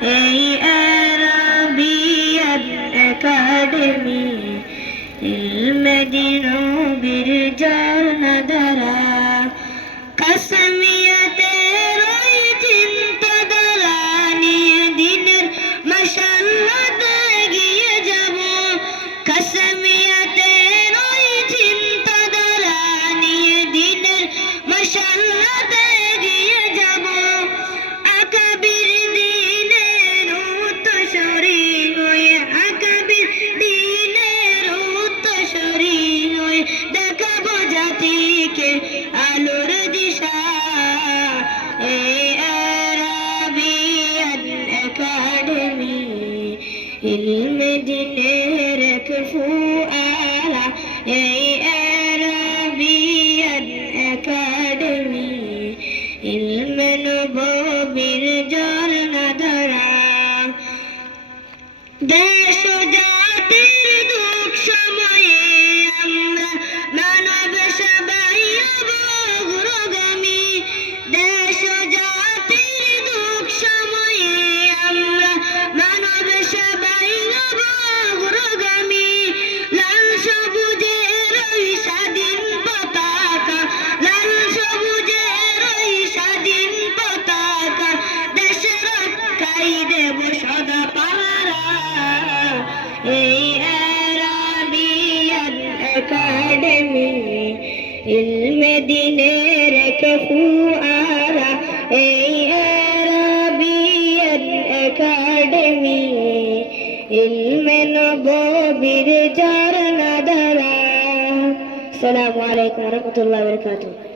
এই Arabian academy ইলমে দিন ও বীর ঝর্ণা ধারা কাসমিয়াতের ওই চিন্তাধারা নিয়ে দিনের মশাল্লাতে এগিয়ে যাব কাসমিয়াতের ওই চিন্তাধারা নিয়ে দিনের মশাল্লাতে এগিয়ে যাব আকাবির দিনের উত্তরসূরি হয়ে আকাবির দিনের উত্তরসূরি হয়ে দেখাবো জাতিকে আলোর দিশা এই আরাবিয়ান একাডেমি ইলমে দিনের এক ফুয়ারা এই আরাবিয়ান একাডেমি ইলমে নববীর ঝর্ণা ধারা দেশ ও জাতির দুঃখ সময়ে আমরা মানব সবাই অগ্রগামী দেশ ও জাতির দুঃখ সময়ে আমরা মানব সবাই অগ্রগামী লাল সবুজের ওই স্বাধীন পতাকা লাল সবুজের ওই স্বাধীন পতাকা দেশ রক্ষাই দেব সদা পারা এই আরাবিয়ান একাডেমি ইলমে দিনের এক ফুয়ারা এই আরাবিয়ান একাডেমি ইলমে নববীর ঝর্ণা ধারা। আসসালামু আলাইকুম ওয়া রাহমাতুল্লাহি ওয়া বারাকাতুহু।